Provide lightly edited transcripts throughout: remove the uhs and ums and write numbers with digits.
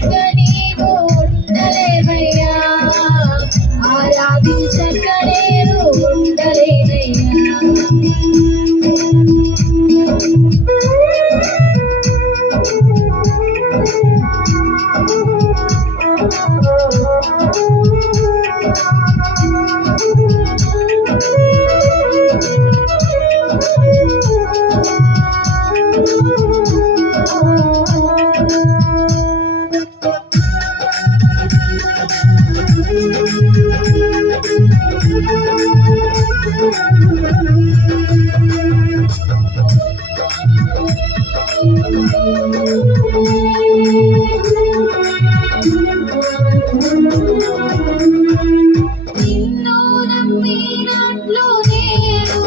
ఆరాధించక నీవు ఉండలేవయ్యా, ఆరాధించక నేను ఉండలేనయ్యా. నిన్ను నమ్మినట్లు నేను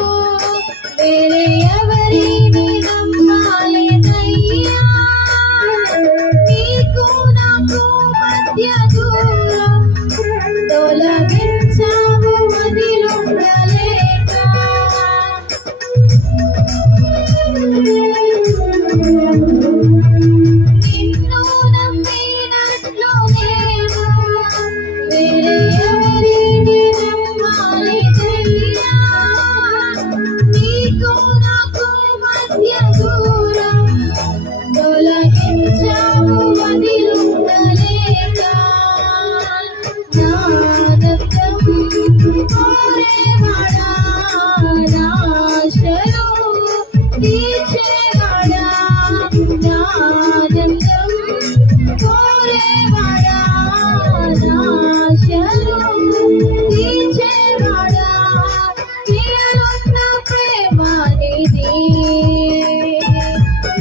వేరే ఎవరిని నమ్మాలేనయ్యా, నీకు నాకు మధ్య దూరం తొలగించావు వదిలుండలేక. నిన్ను నమ్మినట్లు నేను వేరే ఎవరిని నమ్మాలేనయ్యా, నీకు నాకు మధ్య దూరం తొలగించావు వదిలుండలేక. నా ఆనందం కోరేవాడా, నా ఆశలు తీర్చేవాడా, నా ఆనందం కోరేవాడా, నా ఆశలు తీర్చేవాడా, నీలోన్న ప్రేమ నీది,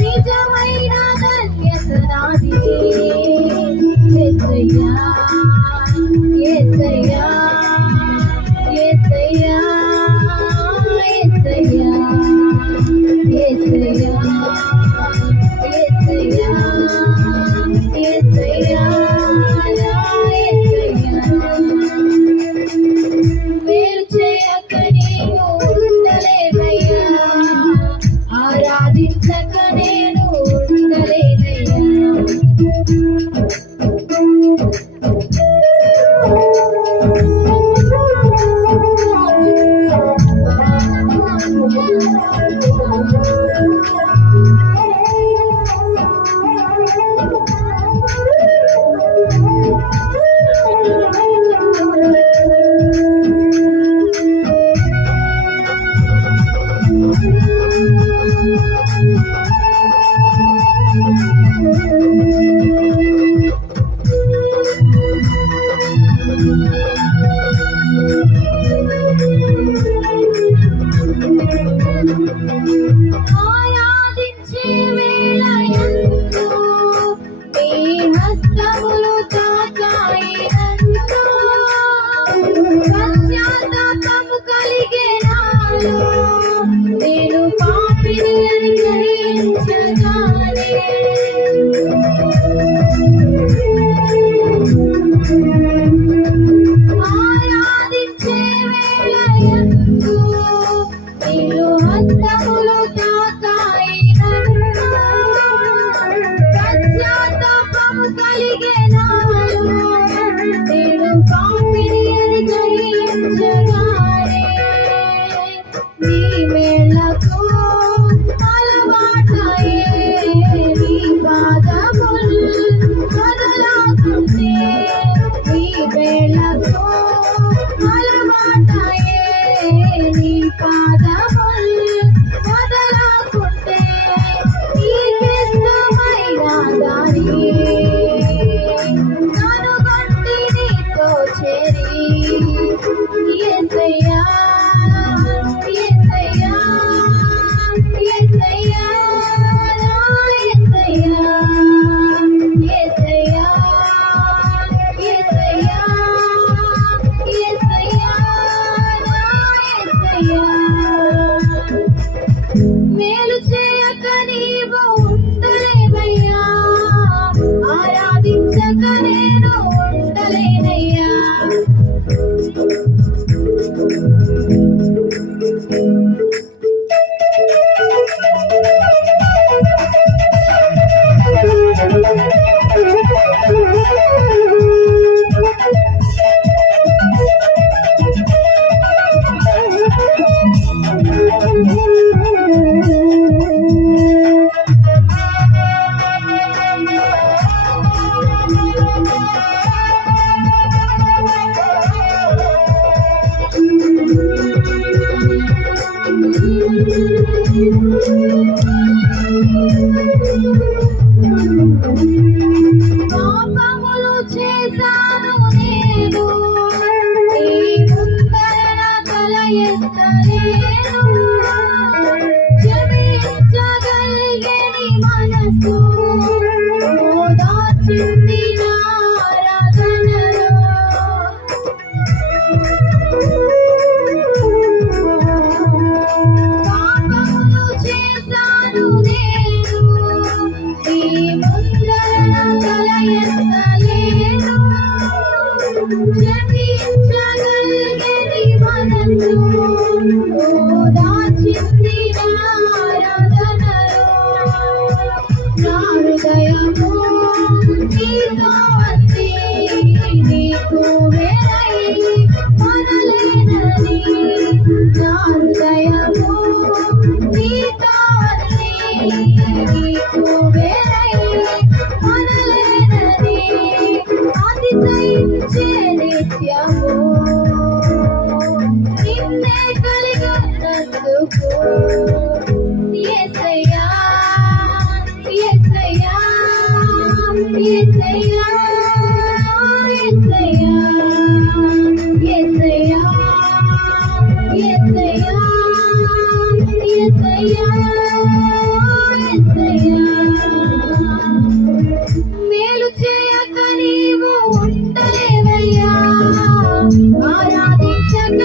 నిజమైన ధన్యత నాది. యేసయ్యా యేసయ్యా యేసయ్యా యేసయ్యా యేసయ్యా యేసయ్యా యేసయ్యా నా యేసయ్యా. వేరు చేయక నీవు ఉండలేవయ్యా, ఆరాధించక నేను ఉండలేనయ్యా. ఆరాధించే వేళయందు నీ హస్తములు తాకాయి నన్ను, పశ్చాత్తాపము కలిగే నాలో నేను పాపిని అని గ్రహించగానే. ఆరాధించే వేళయందు నీలో హస్తములు తాకాయి నన్ను, పశ్చాత్తాపము కలిగే నాలో నేను పాపిని అని గ్రహించగానే. నీ మేళ్ళకు అలవాటయ్యే నీ పాదములు వదలకుంటే, నీ మేళ్ళకు అలవాటయ్యే నీ పాదములు వదలకుంటే, నీకిష్టమైన దారి ఆరాధనలో పాపములు చేశాను నేను నీ ముందర తల ఎత్తలేను క్షమించగలిగేది మనసు దాచింది ఆరాధనలో నా హృదయము నీతో ఉంది నీకు వేరై మనలేనని నా హృదయము నీతో ఉంది నీకు వేరై మనలేనని అతిశయించే నిత్యము నిన్నే కలిగినందుకు యేసయ్యా యేసయ్యా యేసయ్యా యేసయ్యా యేసయ్యా యేసయ్యా యేసయ్యా యేసయ్యా మేలు చేయక నీవు ఉండలేవయ్యా ఆరాధించక